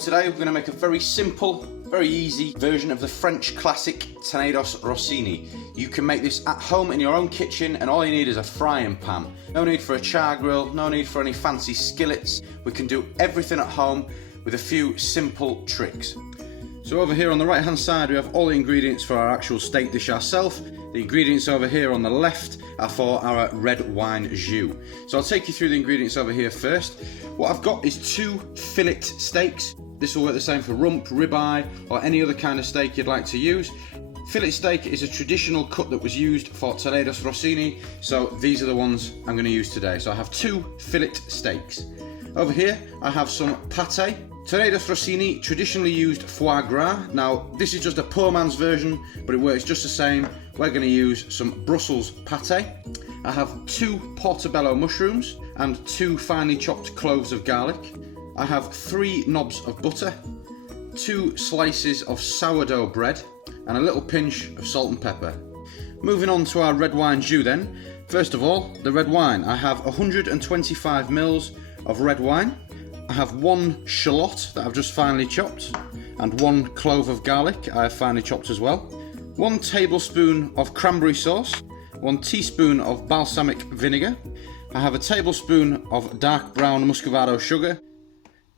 today we're going to make a very simple, very easy version of the French classic Tournedos Rossini. You can make this at home in your own kitchen, and all you need is a frying pan. No need for a char grill, no need for any fancy skillets. We can do everything at home with a few simple tricks. So over here on the right hand side we have all the ingredients for our actual steak dish ourselves. The ingredients over here on the left are for our red wine jus. So I'll take you through the ingredients over here first. What I've got is 2 fillet steaks. This will work the same for rump, ribeye, or any other kind of steak you'd like to use. Fillet steak is a traditional cut that was used for Tournedos Rossini, so these are the ones I'm going to use today. So I have 2 fillet steaks. Over here I have some pate. Tournedos Rossini traditionally used foie gras. Now this is just a poor man's version, but it works just the same. We're going to use some Brussels pate. I have 2 portabello mushrooms and 2 finely chopped cloves of garlic. I have 3 knobs of butter, 2 slices of sourdough bread, and a little pinch of salt and pepper. Moving on to our red wine jus then. First of all, the red wine. I have 125 mils of red wine. I have 1 shallot that I've just finely chopped, and 1 clove of garlic I have finely chopped as well. 1 tablespoon of cranberry sauce, 1 teaspoon of balsamic vinegar. I have a tablespoon of dark brown muscovado sugar.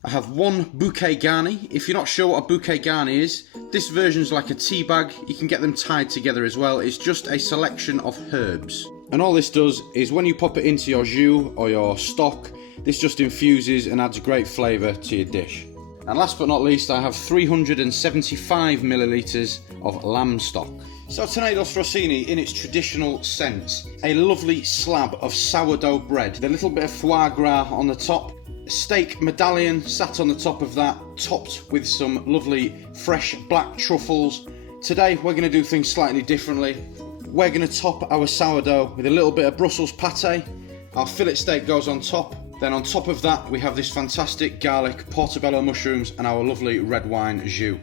I have 1 bouquet garni. If you're not sure what a bouquet garni is, this version's like a tea bag. You can get them tied together as well. It's just a selection of herbs. And all this does is when you pop it into your jus or your stock, this just infuses and adds great flavour to your dish. And last but not least, I have 375 millilitres of lamb stock. So Tournedos Rossini in its traditional sense, a lovely slab of sourdough bread, with a little bit of foie gras on the top, a steak medallion sat on the top of that, topped with some lovely fresh black truffles. Today we're going to do things slightly differently. We're going to top our sourdough with a little bit of Brussels pate. Our fillet steak goes on top. Then on top of that we have this fantastic garlic, portabello mushrooms, and our lovely red wine jus.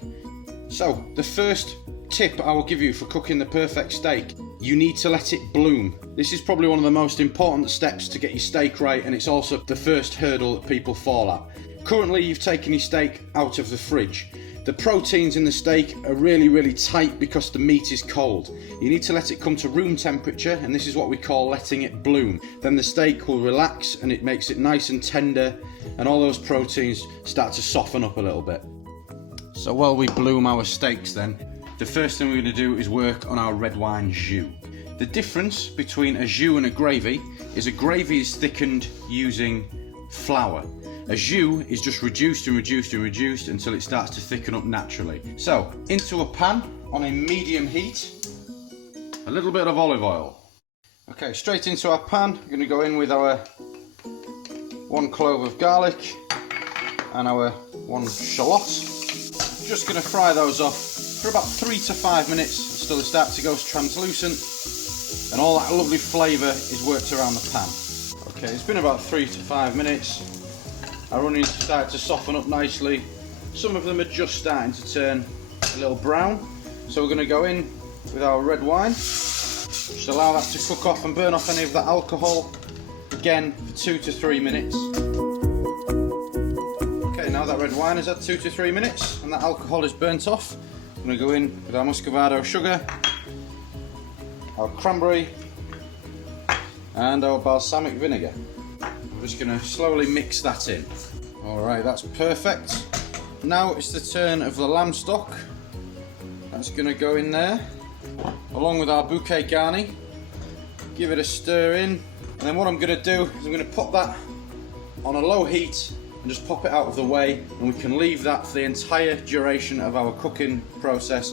So the first tip I will give you for cooking the perfect steak: you need to let it bloom. This is probably one of the most important steps to get your steak right, and it's also the first hurdle that people fall at. Currently you've taken your steak out of the fridge. The proteins in the steak are really tight because the meat is cold. You need to let it come to room temperature, and this is what we call letting it bloom. Then the steak will relax and it makes it nice and tender, and all those proteins start to soften up a little bit. So while we bloom our steaks then, the first thing we're going to do is work on our red wine jus. The difference between a jus and a gravy is thickened using flour. A jus is just reduced until it starts to thicken up naturally. So, into a pan on a medium heat, a little bit of olive oil. Okay, straight into our pan, we're going to go in with our 1 clove of garlic and our 1 shallot. Just going to fry those off for about 3 to 5 minutes until they start to go translucent and all that lovely flavour is worked around the pan. Okay, it's been about 3 to 5 minutes. Our onions start to soften up nicely. Some of them are just starting to turn a little brown. So we're going to go in with our red wine. Just allow that to cook off and burn off any of that alcohol. Again, for 2 to 3 minutes. Okay, now that red wine has had 2 to 3 minutes and that alcohol is burnt off, I'm going to go in with our muscovado sugar, our cranberry, and our balsamic vinegar. I'm just going to slowly mix that in. Alright, that's perfect. Now it's the turn of the lamb stock. That's going to go in there, along with our bouquet garni. Give it a stir in, and then what I'm going to do is I'm going to put that on a low heat and just pop it out of the way, and we can leave that for the entire duration of our cooking process.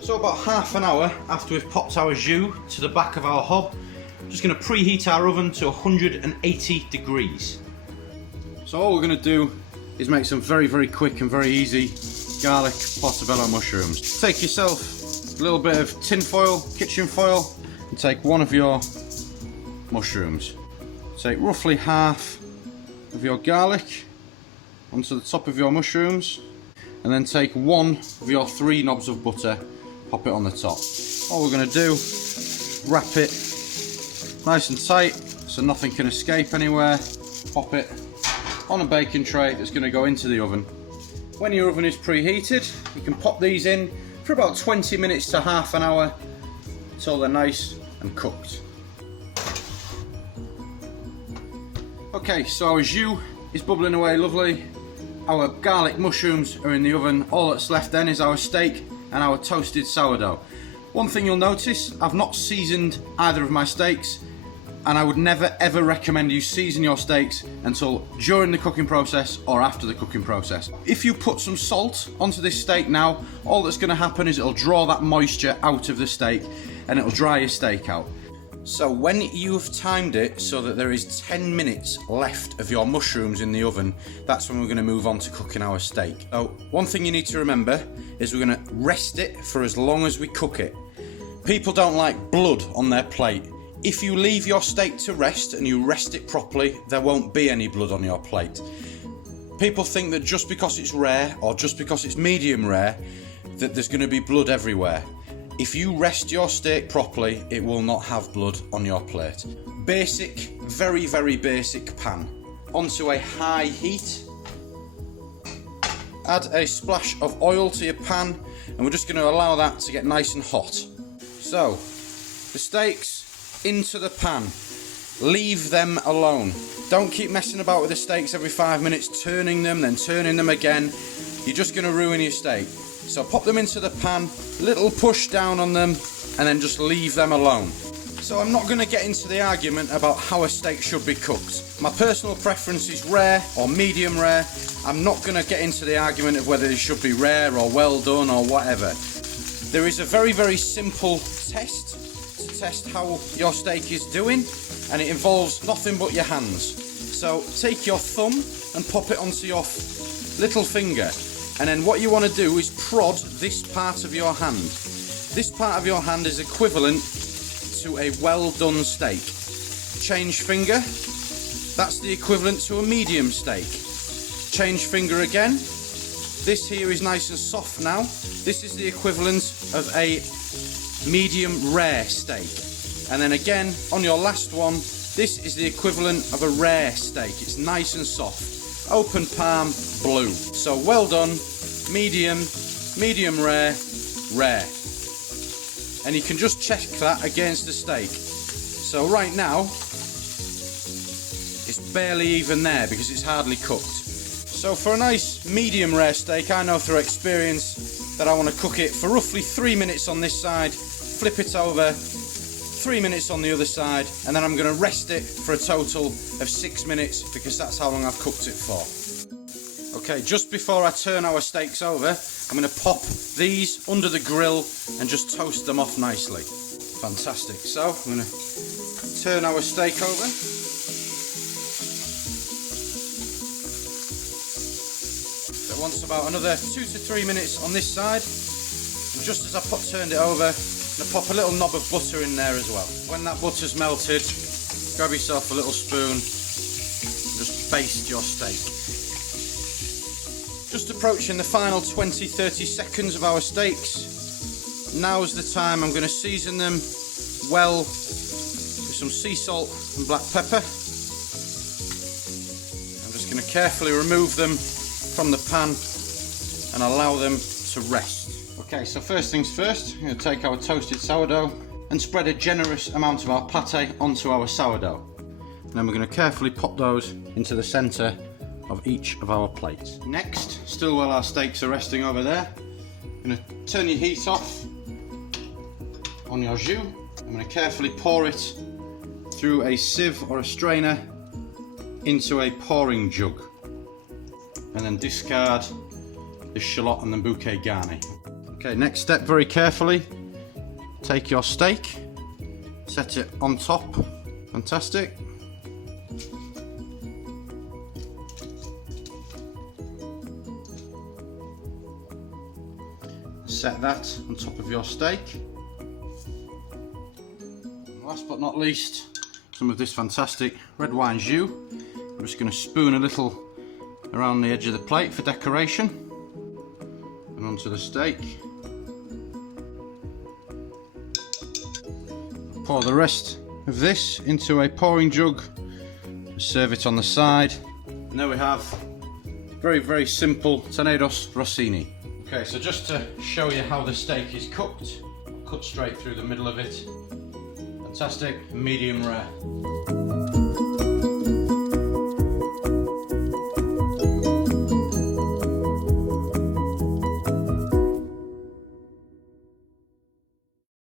So about half an hour after we've popped our jus to the back of our hob, just going to preheat our oven to 180 degrees. So all we're going to do is make some very quick and very easy garlic portobello mushrooms. Take yourself a little bit of tin foil, kitchen foil, and take 1 of your mushrooms. Take roughly half of your garlic onto the top of your mushrooms, and then take 1 of your 3 knobs of butter, pop it on the top. All we're going to do, wrap it nice and tight so nothing can escape anywhere, pop it on a baking tray that's going to go into the oven. When your oven is preheated, you can pop these in for about 20 minutes to half an hour until they're nice and cooked. Okay, so our jus is bubbling away lovely. Our garlic mushrooms are in the oven. All that's left then is our steak and our toasted sourdough. One thing you'll notice, I've not seasoned either of my steaks, and I would never ever recommend you season your steaks until during the cooking process or after the cooking process. If you put some salt onto this steak now, all that's going to happen is it'll draw that moisture out of the steak and it'll dry your steak out. So when you've timed it so that there is 10 minutes left of your mushrooms in the oven, that's when we're going to move on to cooking our steak. So one thing you need to remember is we're going to rest it for as long as we cook it. People don't like blood on their plate. If you leave your steak to rest and you rest it properly, there won't be any blood on your plate. People think that just because it's rare or just because it's medium rare, that there's going to be blood everywhere. If you rest your steak properly, it will not have blood on your plate. Basic, very, very basic pan. Onto a high heat. Add a splash of oil to your pan, and we're just going to allow that to get nice and hot. So, the steaks into the pan. Leave them alone. Don't keep messing about with the steaks every 5 minutes, turning them, then turning them again. You're just going to ruin your steak. So pop them into the pan, little push down on them, and then just leave them alone. So I'm not going to get into the argument about how a steak should be cooked. My personal preference is rare or medium rare. I'm not going to get into the argument of whether it should be rare or well done or whatever. There is a very, very simple test to test how your steak is doing, and it involves nothing but your hands. So take your thumb and pop it onto your little finger. And then what you want to do is prod this part of your hand. This part of your hand is equivalent to a well done steak. Change finger, that's the equivalent to a medium steak. Change finger again. This here is nice and soft now. This is the equivalent of a medium rare steak. And then again, on your last one, this is the equivalent of a rare steak. It's nice and soft. Open palm, blue. So well done, medium, medium rare, rare. And you can just check that against the steak. So right now, it's barely even there because it's hardly cooked. So for a nice medium rare steak, I know through experience that I want to cook it for roughly 3 minutes on this side, flip it over, 3 minutes on the other side, and then I'm going to rest it for a total of 6 minutes because that's how long I've cooked it for. Okay, just before I turn our steaks over, I'm going to pop these under the grill and just toast them off nicely. Fantastic. So I'm going to turn our steak over. So once about another 2 to 3 minutes on this side, and just as I turned it over, I'm going to pop a little knob of butter in there as well. When that butter's melted, grab yourself a little spoon and just baste your steak. Just approaching the final 20-30 seconds of our steaks. Now's the time I'm going to season them well with some sea salt and black pepper. I'm just going to carefully remove them from the pan and allow them to rest. Okay, so first things first, I'm going to take our toasted sourdough and spread a generous amount of our pate onto our sourdough. And then we're going to carefully pop those into the centre of each of our plates. Next, still while our steaks are resting over there, I'm going to turn your heat off on your jus. I'm going to carefully pour it through a sieve or a strainer into a pouring jug, and then discard the shallot and the bouquet garni. Okay, next step, very carefully take your steak, set it on top. Fantastic. Set that on top of your steak. And last but not least, some of this fantastic red wine jus. I'm just going to spoon a little around the edge of the plate for decoration and onto the steak. Pour the rest of this into a pouring jug, serve it on the side, And there we have very, very simple Tournedos Rossini. Okay, so just to show you how the steak is cooked, cut straight through the middle of it. Fantastic, medium rare.